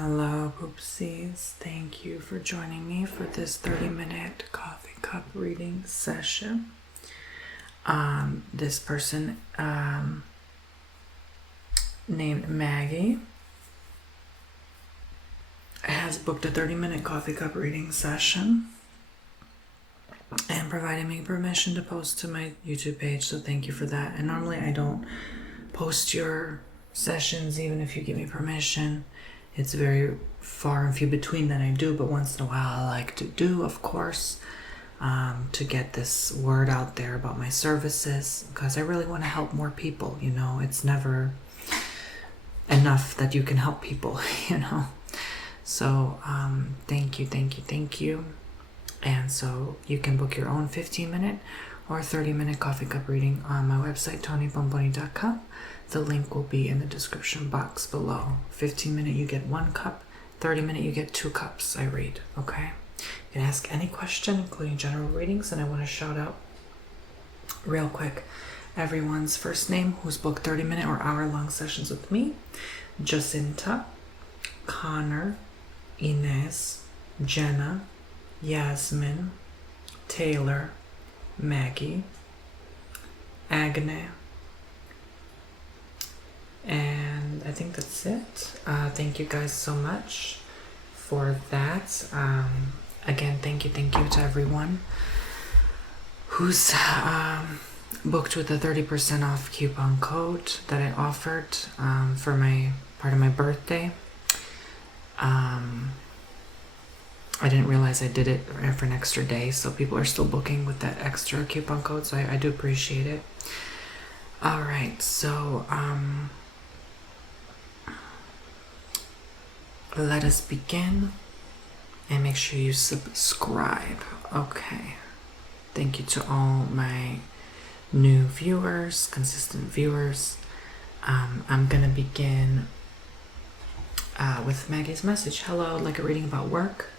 Hello, poopsies. Thank you for joining me for this 30-minute coffee cup reading session. This person named Maggie has booked a 30-minute coffee cup reading session and provided me permission to post to my YouTube page, so thank you for that. And normally I don't post your sessions even if you give me permission. It's very far and few between that I do, but once in a while I like to do, of course, to get this word out there about my services, because I really want to help more people. You know, it's never enough that you can help people, you know. So thank you. And so you can book your own 15-minute or 30-minute coffee cup reading on my website, TonyBomboni.com. The link will be in the description box below. 15-minute you get 1 cup, 30-minute you get 2 cups I read, okay? You can ask any question, including general readings, and I want to shout out real quick everyone's first name who's booked 30-minute or hour-long sessions with me: Jacinta, Connor, Inez, Jenna, Yasmin, Taylor, Maggie, Agne, and I think that's it. Thank you guys so much for that. Again, thank you to everyone who's booked with a 30% off coupon code that I offered for my part of my birthday. I didn't realize I did it for an extra day, so people are still booking with that extra coupon code, so I do appreciate it. All right, so let us begin, and make sure you subscribe. Okay, thank you to all my new viewers, consistent viewers. I'm gonna begin with Maggie's message. Hello, I'd like a reading about work.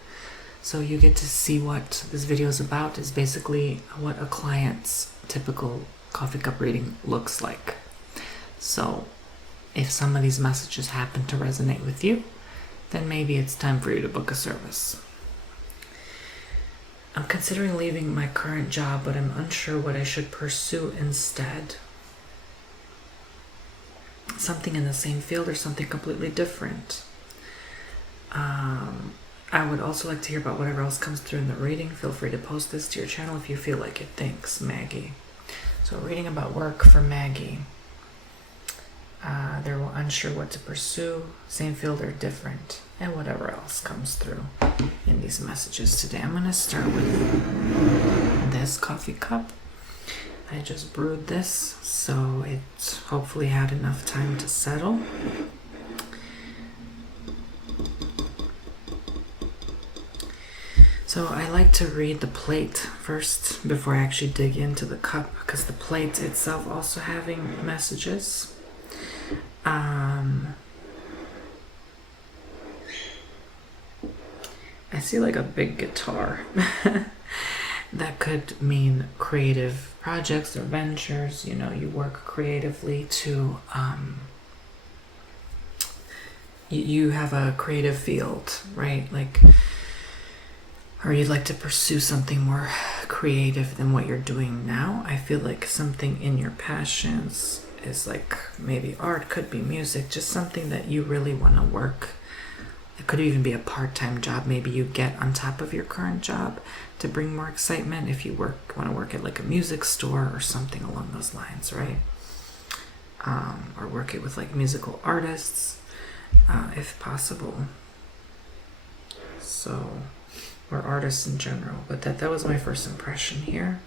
So you get to see what this video is about. Is basically what a client's typical coffee cup reading looks like. So if some of these messages happen to resonate with you, then maybe it's time for you to book a service. I'm considering leaving my current job, but I'm unsure what I should pursue instead. Something in the same field or something completely different. I would also like to hear about whatever else comes through in the reading. Feel free to post this to your channel if you feel like it. Thanks, Maggie. So reading about work for Maggie. They're unsure what to pursue, same field or different, and whatever else comes through in these messages today. I'm going to start with this coffee cup. I just brewed this, so it hopefully had enough time to settle. So I like to read the plate first before I actually dig into the cup, because the plate itself also having messages. I see like a big guitar. That could mean creative projects or ventures. You know, you work creatively to you have a creative field, right? Like, or you'd like to pursue something more creative than what you're doing now. I feel like something in your passions is like maybe art, could be music, just something that you really want to work. It could even be a part-time job. Maybe you get on top of your current job to bring more excitement if you want to work at like a music store or something along those lines, right? Or work it with like musical artists, if possible. So, or artists in general. But that was my first impression here.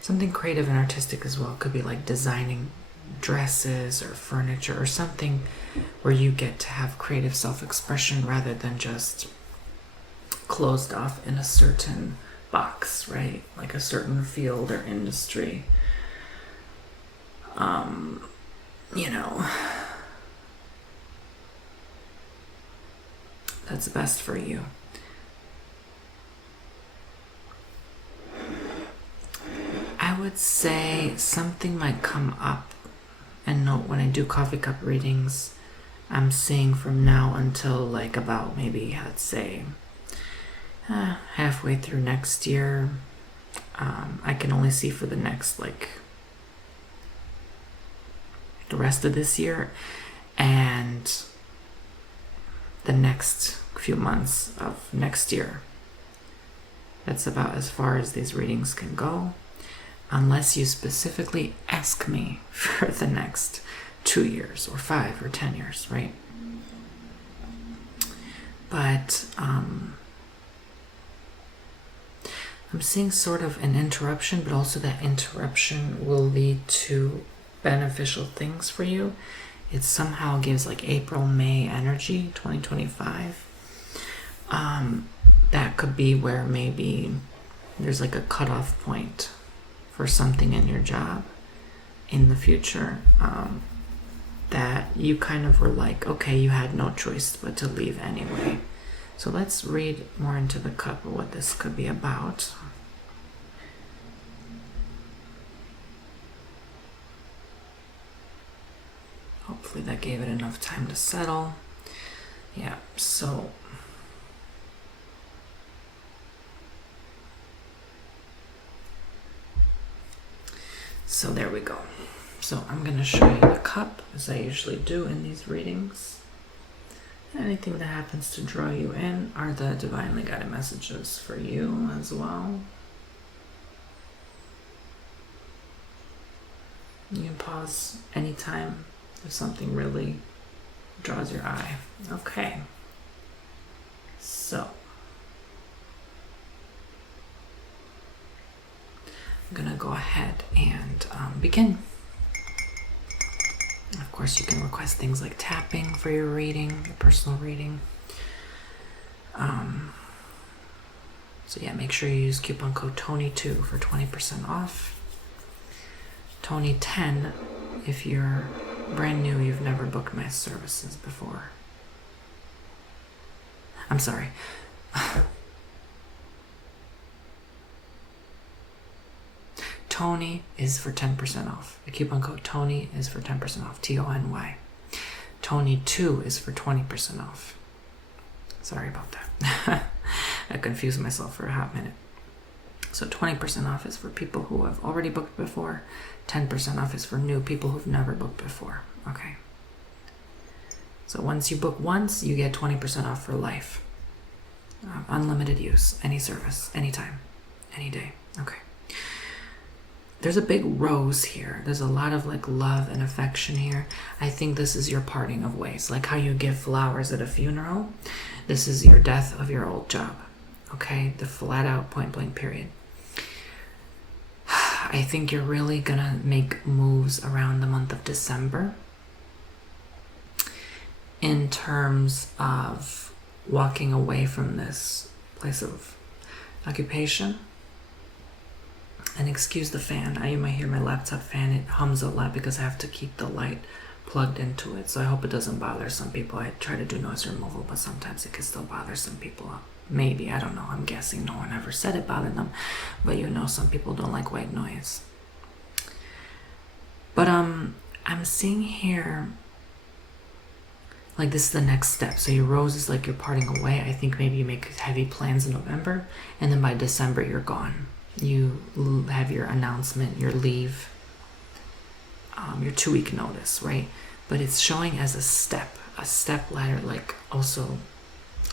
Something creative and artistic as well. Could be like designing dresses or furniture or something where you get to have creative self-expression rather than just closed off in a certain box, right? Like a certain field or industry. You know, that's best for you. I would say something might come up And note, when I do coffee cup readings, I'm seeing from now until like about maybe, let's say, halfway through next year. I can only see for the next, like, the rest of this year and the next few months of next year. That's about as far as these readings can go, unless you specifically ask me for the next 2 years or 5 or 10 years, right? But I'm seeing sort of an interruption, but also that interruption will lead to beneficial things for you. It somehow gives like April, May energy, 2025. That could be where maybe there's like a cutoff point for something in your job in the future, that you kind of were like, okay, you had no choice but to leave anyway. So let's read more into the cup of what this could be about. Hopefully that gave it enough time to settle. Yeah, so there we go. So I'm going to show you the cup, as I usually do in these readings. Anything that happens to draw you in are the divinely guided messages for you as well. You can pause anytime if something really draws your eye. Okay. So I'm going to go ahead and begin. Of course, you can request things like tapping for your reading, your personal reading. So yeah, make sure you use coupon code TONY2 for 20% off. TONY10 if you're brand new, you've never booked my services before. I'm sorry. Tony is for 10% off. The coupon code Tony is for 10% off. TONY. Tony2 is for 20% off. Sorry about that. I confused myself for a hot minute. So 20% off is for people who have already booked before. 10% off is for new people who've never booked before. Okay. So once you book once, you get 20% off for life. Unlimited use, any service, anytime, any day. Okay. There's a big rose here. There's a lot of like love and affection here. I think this is your parting of ways. Like how you give flowers at a funeral. This is your death of your old job. Okay? The flat out point blank period. I think you're really gonna make moves around the month of December in terms of walking away from this place of occupation. And excuse the fan. You might hear my laptop fan. It hums a lot because I have to keep the light plugged into it. So I hope it doesn't bother some people. I try to do noise removal, but sometimes it can still bother some people. Maybe, I don't know. I'm guessing no one ever said it bothered them. But you know, some people don't like white noise. But I'm seeing here, like this is the next step. So your rose is like you're parting away. I think maybe you make heavy plans in November. And then by December, you're gone. You have your announcement, your leave, your 2-week notice, right? But it's showing as a step ladder, like also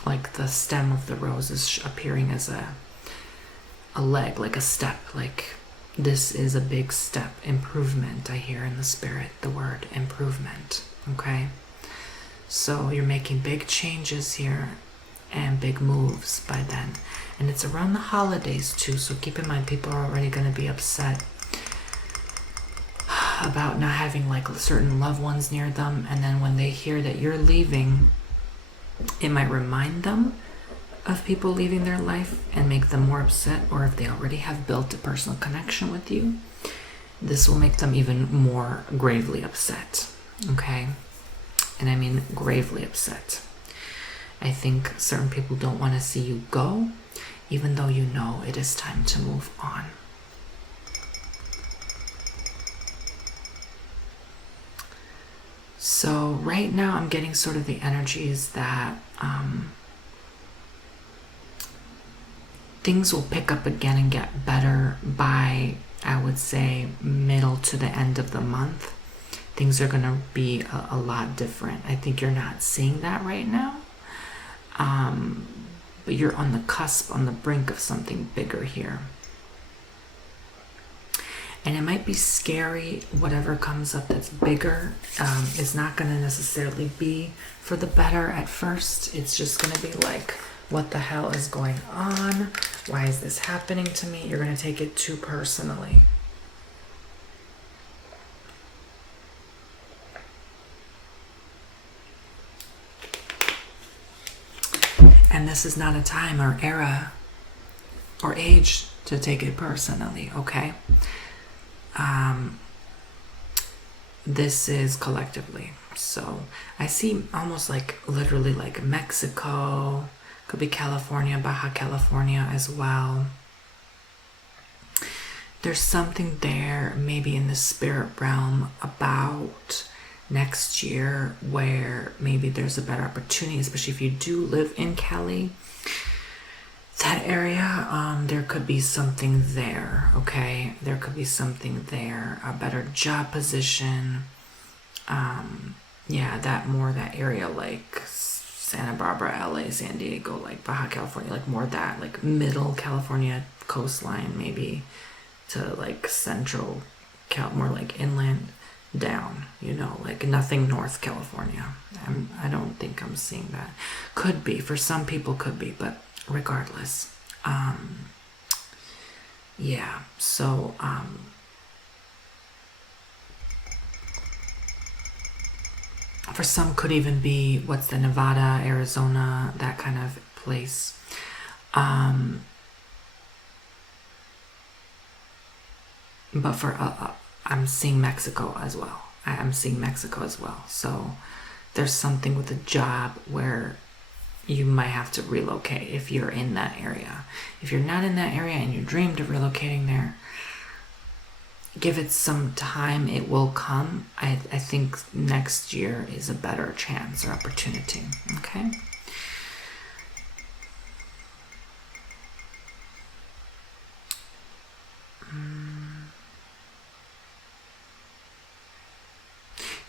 like the stem of the rose is appearing as a leg, like a step, like this is a big step, improvement. I hear in the spirit the word improvement, okay? So you're making big changes here and big moves by then. And it's around the holidays too, so keep in mind people are already going to be upset about not having like certain loved ones near them, and then when they hear that you're leaving, it might remind them of people leaving their life and make them more upset. Or if they already have built a personal connection with you, this will make them even more gravely upset, okay? And I mean gravely upset. I think certain people don't want to see you go, even though you know it is time to move on. So right now I'm getting sort of the energies that things will pick up again and get better by, I would say, middle to the end of the month. Things are going to be a lot different. I think you're not seeing that right now. But you're on the cusp, on the brink of something bigger here. And it might be scary, whatever comes up that's bigger. It's not going to necessarily be for the better at first. It's just going to be like, what the hell is going on? Why is this happening to me? You're going to take it too personally. And this is not a time or era or age to take it personally, okay? This is collectively. So I see almost like literally like Mexico, could be California, Baja California as well. There's something there maybe in the spirit realm about next year where maybe there's a better opportunity, especially if you do live in Cali, that area. There could be something there, okay? There could be something there, a better job position. Yeah, that area like Santa Barbara, LA, San Diego, like Baja California, like more that, like middle California coastline, maybe to like central more like inland down, you know, like nothing North California. I don't think I'm seeing that. Could be, for some people could be, but regardless. Yeah, so for some could even be, what's the Nevada, Arizona, that kind of place. But for I'm seeing Mexico as well. I'm seeing Mexico as well. So there's something with a job where you might have to relocate if you're in that area. If you're not in that area and you dreamed of relocating there, give it some time. It will come. I think next year is a better chance or opportunity. Okay.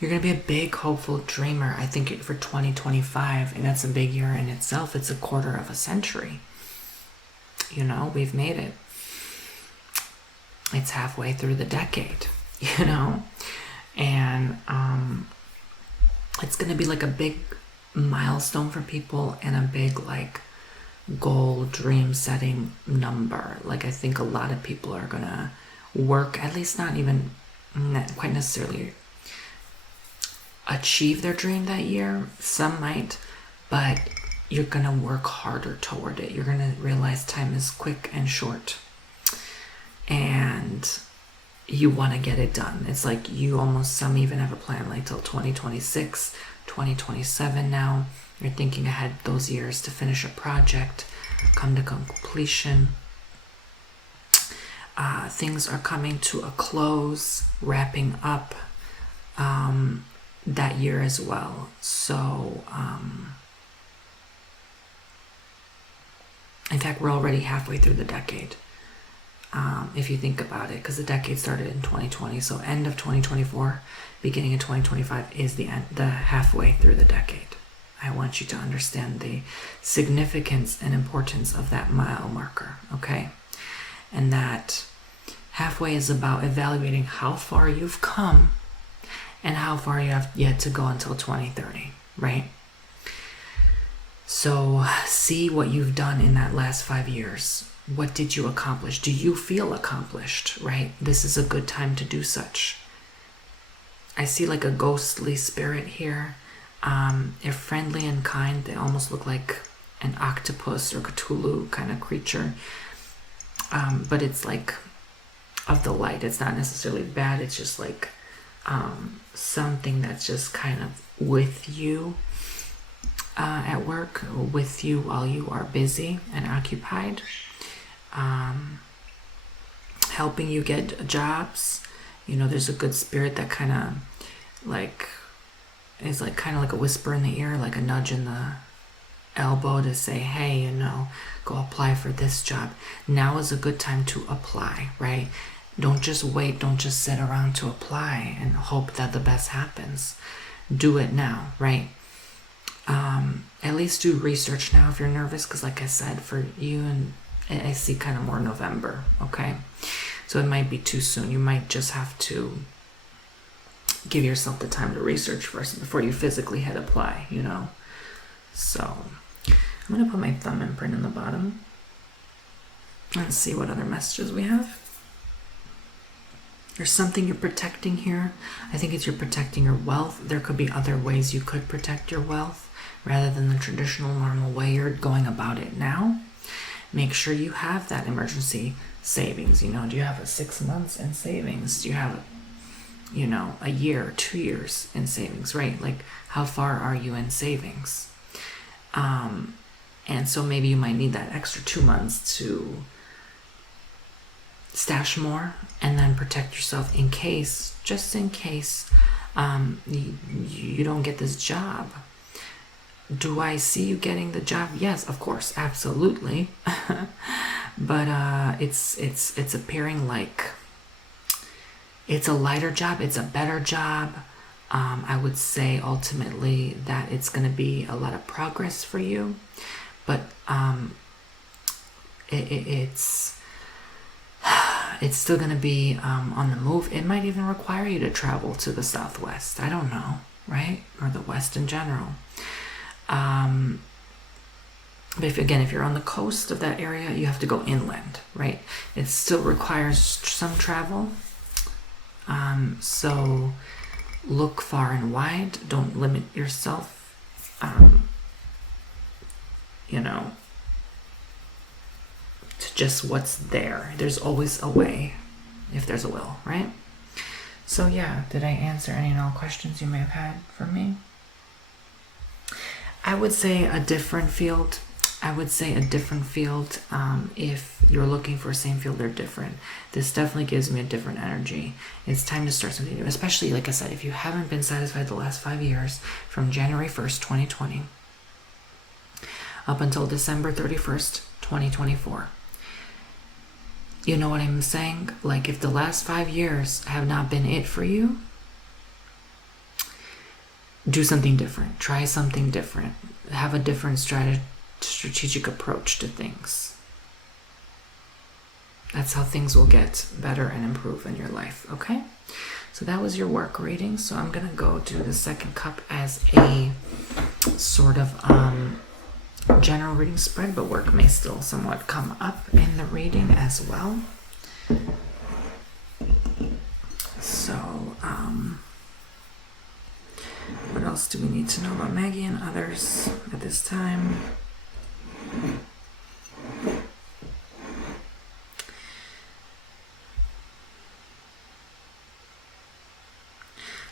You're going to be a big, hopeful dreamer. I think for 2025, and that's a big year in itself. It's a quarter of a century. You know, we've made it. It's halfway through the decade, you know? And it's going to be like a big milestone for people and a big, like, goal, dream setting number. Like, I think a lot of people are going to work, at least not quite necessarily achieve their dream that year. Some might, but you're gonna work harder toward it. You're gonna realize time is quick and short, and you want to get it done. It's like some even have a plan like till 2026, 2027 now. You're thinking ahead those years to finish a project, come to completion. Things are coming to a close, wrapping up that year as well. So in fact, we're already halfway through the decade, if you think about it, because the decade started in 2020. So end of 2024, beginning of 2025 is the halfway through the decade. I want you to understand the significance and importance of that mile marker, okay? And that halfway is about evaluating how far you've come and how far you have yet to go until 2030, right? So see what you've done in that last 5 years. What did you accomplish? Do you feel accomplished, right? This is a good time to do such. I see like a ghostly spirit here. They're friendly and kind. They almost look like an octopus or Cthulhu kind of creature. But it's like of the light. It's not necessarily bad. It's just like something that's just kind of with you at work, with you while you are busy and occupied, helping you get jobs. You know, there's a good spirit that kind of like is like kind of like a whisper in the ear, like a nudge in the elbow to say, hey, you know, go apply for this job. Now is a good time to apply, right? Don't just wait, don't just sit around to apply and hope that the best happens. Do it now, right? At least do research now if you're nervous, because like I said, for you, and I see kind of more November, okay? So it might be too soon. You might just have to give yourself the time to research first before you physically hit apply, you know? So I'm going to put my thumb imprint in the bottom and see what other messages we have. There's something you're protecting here. I think it's you're protecting your wealth. There could be other ways you could protect your wealth rather than the traditional normal way you're going about it now. Make sure you have that emergency savings. You know, do you have a 6 months in savings? Do you have, you know, a year, 2 years in savings, right? Like, how far are you in savings? And so maybe you might need that extra 2 months to stash more and then protect yourself in case, just in case, you don't get this job. Do I see you getting the job? Yes, of course, absolutely. But it's appearing like it's a lighter job, it's a better job. I would say ultimately that it's going to be a lot of progress for you, but it's still going to be on the move. It might even require you to travel to the Southwest. I don't know, right? Or the West in general. But if you're on the coast of that area, you have to go inland, right? It still requires some travel. So look far and wide. Don't limit yourself, you know, to just what's there. There's always a way if there's a will, right? So yeah, did I answer any and all questions you may have had for me? I would say a different field. If you're looking for the same field, they're different. This definitely gives me a different energy. It's time to start something new, especially, like I said, if you haven't been satisfied the last 5 years from January 1st, 2020 up until December 31st, 2024. You know what I'm saying? Like, if the last 5 years have not been it for you, do something different. Try something different. Have a different strategic approach to things. That's how things will get better and improve in your life, okay? So that was your work reading. So I'm going to go to the second cup as a sort of general reading spread, but work may still somewhat come up in the reading as well. So, what else do we need to know about Maggie and others at this time?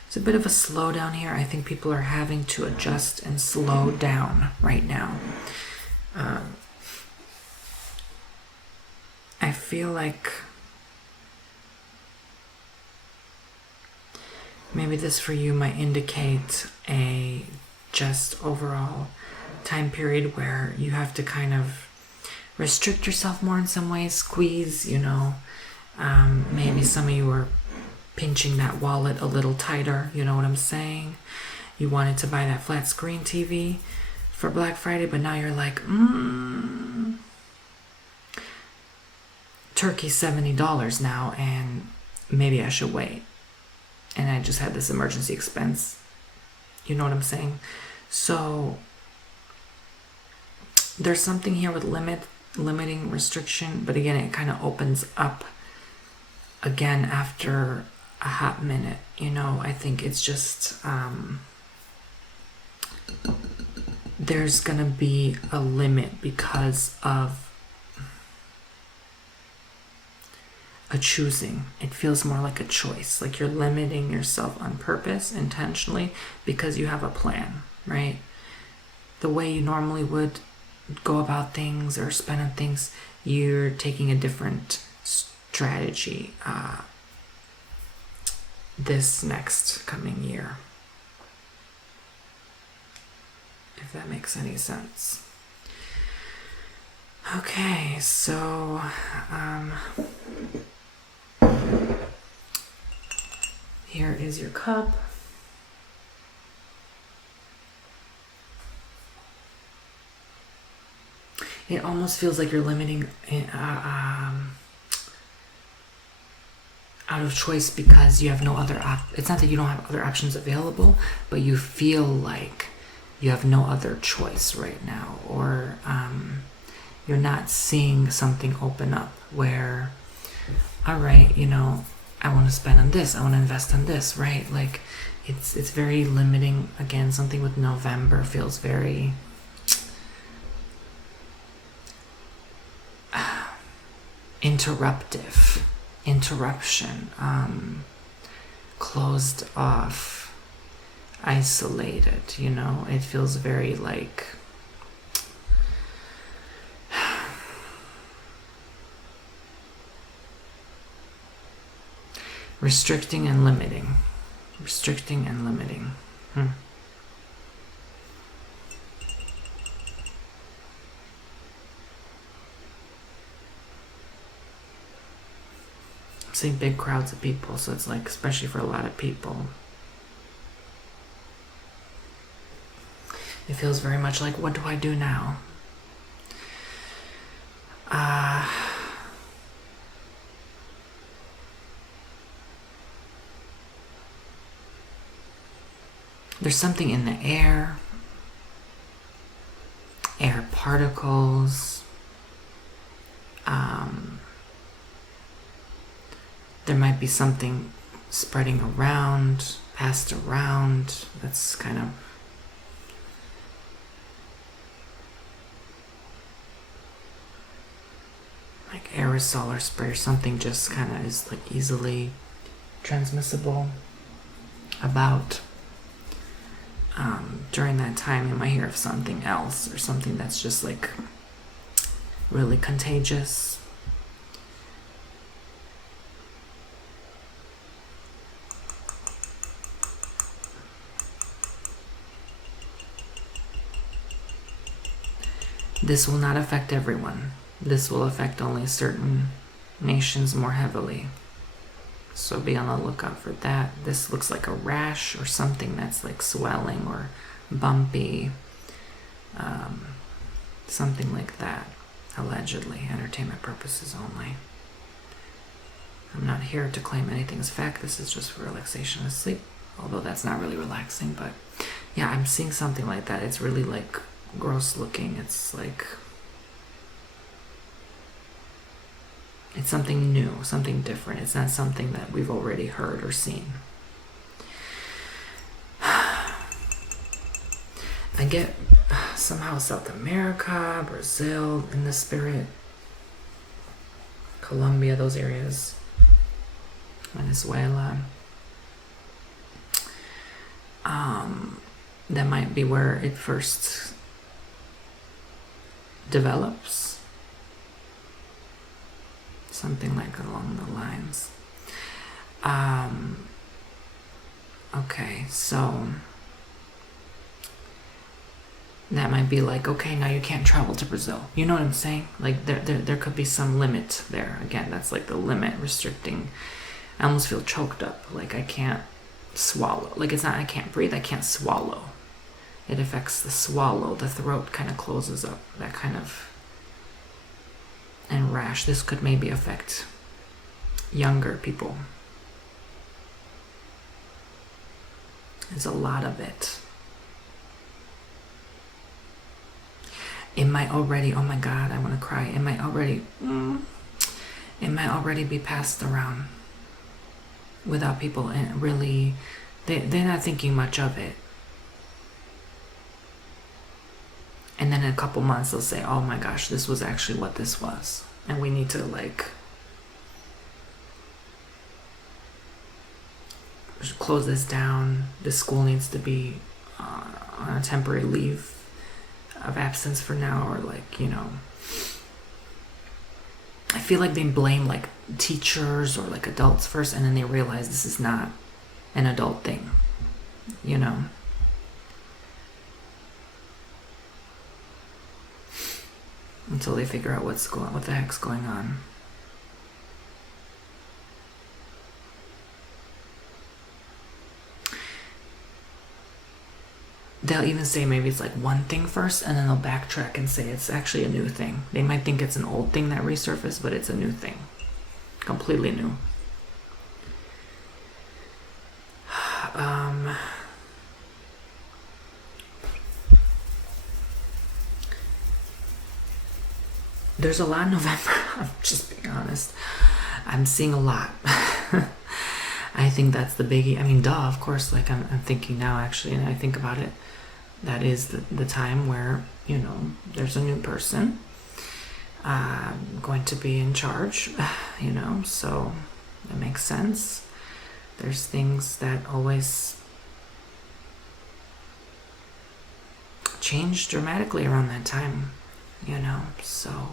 It's a bit of a slowdown here. I think people are having to adjust and slow down right now. I feel like maybe this for you might indicate a just overall time period where you have to kind of restrict yourself more in some ways, squeeze, you know. Maybe some of you are pinching that wallet a little tighter, you know what I'm saying? You wanted to buy that flat screen TV for Black Friday, but now you're like, turkey's $70 now, and maybe I should wait. And I just had this emergency expense. You know what I'm saying? So there's something here with limiting restriction, but again, it kind of opens up again after a hot minute. You know, I think it's just there's gonna be a limit because of a choosing. It feels more like a choice, like you're limiting yourself on purpose, intentionally, because you have a plan, right? The way you normally would go about things or spend on things, you're taking a different strategy this next coming year. if that makes any sense. Okay, so here is your cup. It almost feels like you're limiting out of choice because you have no other it's not that you don't have other options available, but you feel like you have no other choice right now, or you're not seeing something open up where, all right, you know, I want to spend on this, I want to invest on this, right? Like it's very limiting. Again, something with November feels very interruption, closed off, isolated, you know. It feels very like restricting and limiting. I'm seeing big crowds of people, so it's like, especially for a lot of people, it feels very much like, what do I do now? There's something in the air particles. There might be something spreading around, passed around, that's kind of like aerosol or spray, or something just kind of is like easily transmissible about. During that time, you might hear of something else, or something that's just like really contagious. This will not affect everyone. This will affect only certain nations more heavily. So be on the lookout for that. This looks like a rash or something that's like swelling or bumpy. Something like that, allegedly. Entertainment purposes only. I'm not here to claim anything as fact. This is just for relaxation and sleep. Although that's not really relaxing, but yeah, I'm seeing something like that. It's really like gross looking. It's like, it's something new, something different. It's not something that we've already heard or seen. I get somehow South America, Brazil in the spirit, Colombia, those areas, Venezuela. That might be where it first develops. Something like along the lines. Okay, so that might be like, okay, now you can't travel to Brazil. You know what I'm saying? Like there could be some limit there. Again, that's like the limit restricting. I almost feel choked up. Like I can't swallow. Like it's not I can't breathe, I can't swallow. It affects the swallow. The throat kind of closes up. That kind of, and rash. This could maybe affect younger people. There's a lot of it. It might already, oh my God, I want to cry. It might already be passed around without people and really, they're not thinking much of it. And then in a couple months they'll say, oh my gosh, this was actually what this was. And we need to like close this down. This school needs to be on a temporary leave of absence for now, or like, you know, I feel like they blame like teachers or like adults first, and then they realize this is not an adult thing, you know. until they figure out what the heck's going on. They'll even say maybe it's like one thing first, and then they'll backtrack and say it's actually a new thing. They might think it's an old thing that resurfaced, but it's a new thing. Completely new. There's a lot in November. I'm just being honest. I'm seeing a lot. I think that's the biggie. I mean, duh, of course, like I'm thinking now actually, and I think about it, that is the time where, you know, there's a new person going to be in charge, you know, so it makes sense. There's things that always change dramatically around that time, you know, so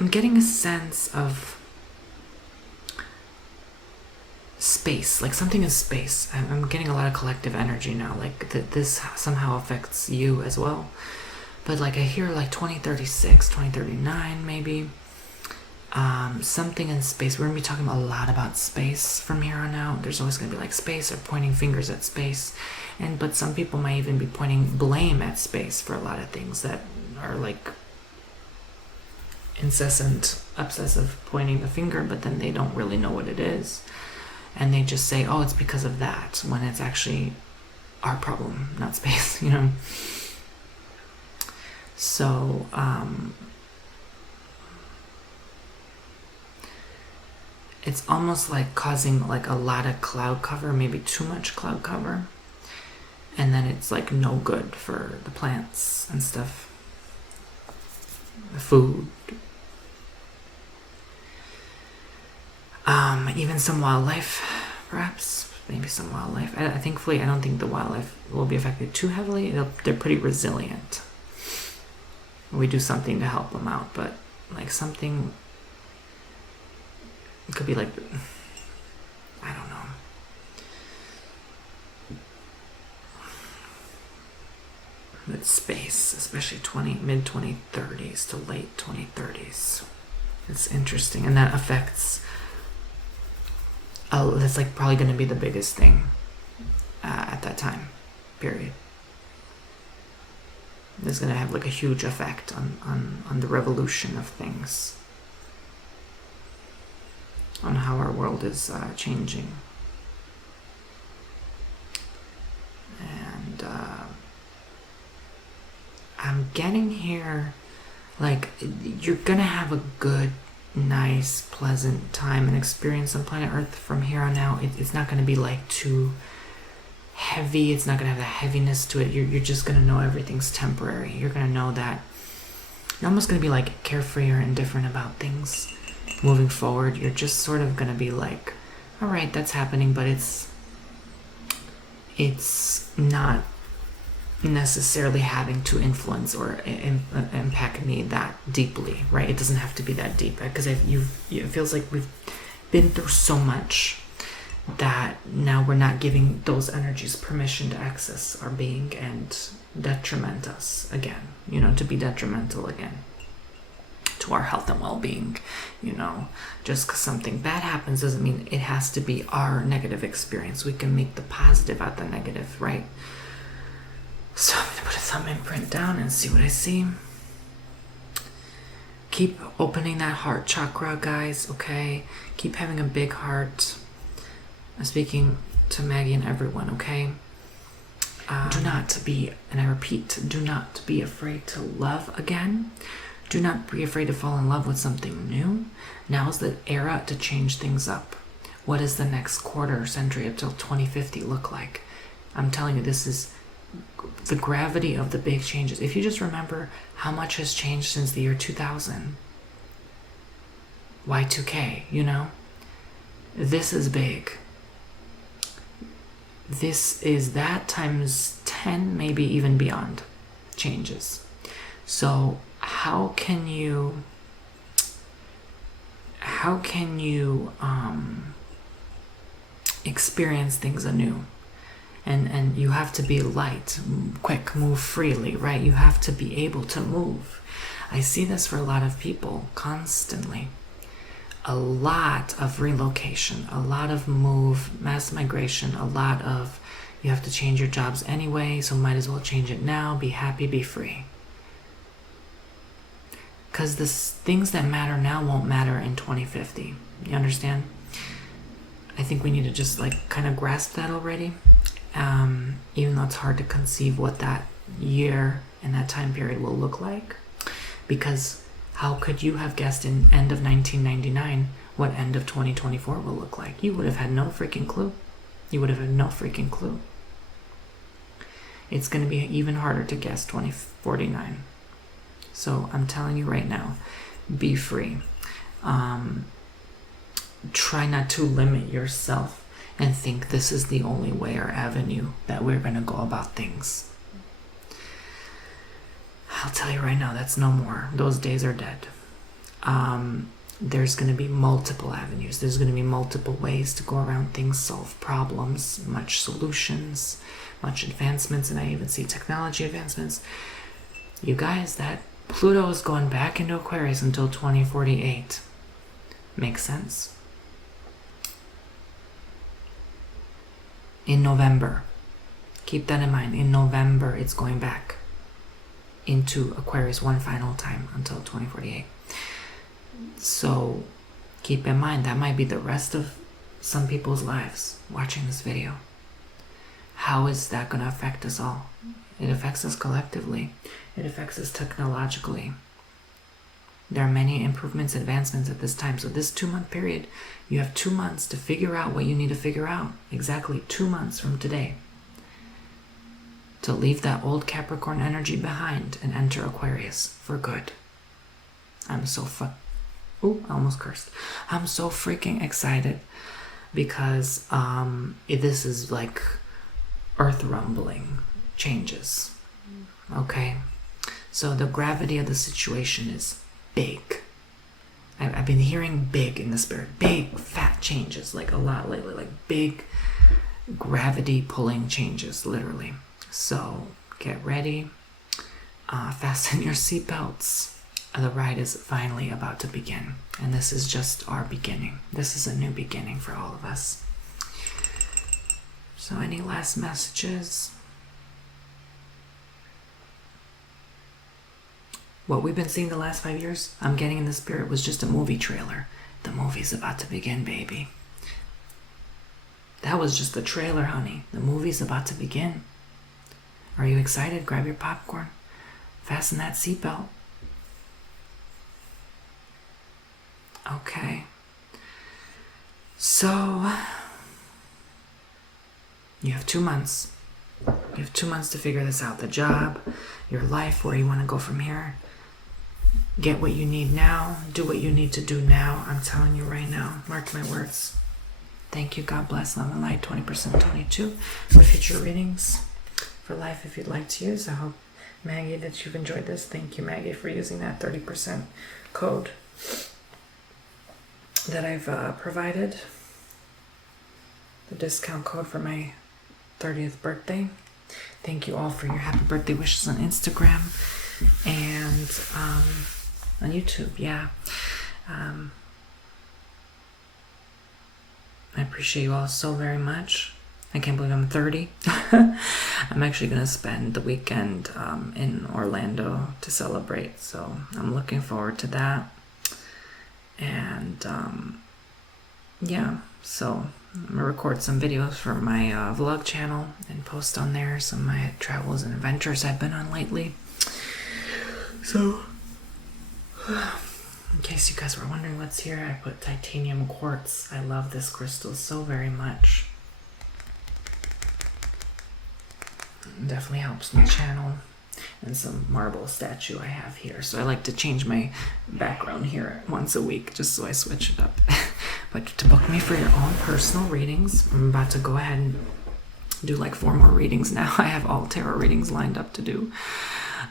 I'm getting a sense of space, like something in space. I'm getting a lot of collective energy now, like this somehow affects you as well. But like I hear like 2036, 2039 maybe. Something in space. We're gonna be talking a lot about space from here on out. There's always gonna be like space or pointing fingers at space, but some people might even be pointing blame at space for a lot of things that are like incessant, obsessive pointing the finger, but then they don't really know what it is, and they just say, "Oh, it's because of that," when it's actually our problem, not space, you know. So it's almost like causing like a lot of cloud cover, maybe too much cloud cover, and then it's like no good for the plants and stuff, the food, even some wildlife, perhaps, maybe some wildlife. Thankfully, I don't think the wildlife will be affected too heavily. They're pretty resilient. We do something to help them out, but like something, it could be like, I don't know. But space, especially mid 2030s to late 2030s. It's interesting, and that affects. That's like probably going to be the biggest thing at that time, period. It's going to have like a huge effect on the revolution of things, on how our world is changing. And I'm getting here, like, you're gonna have a good, nice, pleasant time and experience on planet Earth from here on out. It's not gonna be like too heavy. It's not gonna have the heaviness to it. You're just gonna know everything's temporary. You're gonna know that you're almost gonna be like carefree or indifferent about things moving forward. You're just sort of gonna be like, all right, that's happening, but it's not necessarily having to influence or impact me that deeply, right? It doesn't have to be that deep, because it feels like we've been through so much that now we're not giving those energies permission to access our being and detriment us again, you know, to be detrimental again to our health and well-being. You know, just because something bad happens doesn't mean it has to be our negative experience. We can make the positive out the negative, right? So I'm going to put a thumb imprint down and see what I see. Keep opening that heart chakra, guys, okay? Keep having a big heart. I'm speaking to Maggie and everyone, okay? Do not be, and I repeat, do not be afraid to love again. Do not be afraid to fall in love with something new. Now's the era to change things up. What does the next quarter or century up till 2050 look like? I'm telling you, this is the gravity of the big changes. If you just remember how much has changed since the year 2000, Y2K, you know, this is big. This is that times 10, maybe even beyond changes. So how can you experience things anew. And you have to be light, quick, move freely, right? You have to be able to move. I see this for a lot of people constantly. A lot of relocation, a lot of move, mass migration, a lot of you have to change your jobs anyway, so might as well change it now, be happy, be free. Because the things that matter now won't matter in 2050. You understand? I think we need to just like kind of grasp that already. Even though it's hard to conceive what that year and that time period will look like. Because how could you have guessed in end of 1999 what end of 2024 will look like? You would have had no freaking clue. You would have had no freaking clue. It's going to be even harder to guess 2049. So I'm telling you right now, be free. Try not to limit yourself and think this is the only way or avenue that we're going to go about things. I'll tell you right now, that's no more. Those days are dead. There's going to be multiple avenues. There's going to be multiple ways to go around things, solve problems, much solutions, much advancements, and I even see technology advancements. You guys, that Pluto is going back into Aquarius until 2048. Makes sense? In November. Keep that in mind. In November, it's going back into Aquarius one final time until 2048. So keep in mind that might be the rest of some people's lives watching this video. How is that going to affect us all? It affects us collectively. It affects us technologically. There are many improvements, advancements at this time. So this 2-month period, you have 2 months to figure out what you need to figure out. Exactly 2 months from today. To leave that old Capricorn energy behind and enter Aquarius for good. I'm so I almost cursed. I'm so freaking excited because this is like earth rumbling changes. Okay? So the gravity of the situation is big. I've been hearing big in the spirit. Big, fat changes, like a lot lately. Like big gravity pulling changes, literally. So get ready. Fasten your seatbelts. The ride is finally about to begin. And this is just our beginning. This is a new beginning for all of us. So any last messages? What we've been seeing the last 5 years, I'm getting in the spirit, was just a movie trailer. The movie's about to begin, baby. That was just the trailer, honey. The movie's about to begin. Are you excited? Grab your popcorn. Fasten that seatbelt. Okay. So, you have 2 months. You have 2 months to figure this out. The job, your life, where you want to go from here. Get what you need now. Do what you need to do now. I'm telling you right now. Mark my words. Thank you. God bless. Love and light. 20% 22 for future readings for life if you'd like to use. I hope, Maggie, that you've enjoyed this. Thank you, Maggie, for using that 30% code that I've provided. The discount code for my 30th birthday. Thank you all for your happy birthday wishes on Instagram and on YouTube. Yeah. I appreciate you all so very much. I can't believe I'm 30. I'm actually going to spend the weekend in Orlando to celebrate. So I'm looking forward to that. And yeah, so I'm going to record some videos for my vlog channel and post on there some of my travels and adventures I've been on lately. So, in case you guys were wondering what's here, I put titanium quartz. I love this crystal so very much. It definitely helps my channel. And some marble statue I have here. So I like to change my background here once a week just so I switch it up. But to book me for your own personal readings, I'm about to go ahead and do like 4 more readings now. I have all tarot readings lined up to do.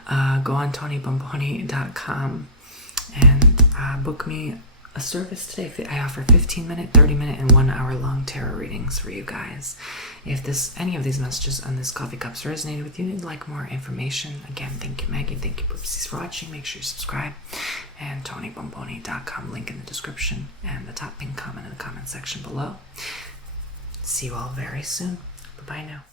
Go on TonyBomboni.com and book me a service today. I offer 15-minute, 30-minute, and 1-hour-long tarot readings for you guys. If any of these messages on this coffee cups resonated with you and you'd like more information, again, thank you, Maggie. Thank you, Poopsies, for watching. Make sure you subscribe. And TonyBomboni.com, link in the description and the top pinned comment in the comment section below. See you all very soon. Bye-bye now.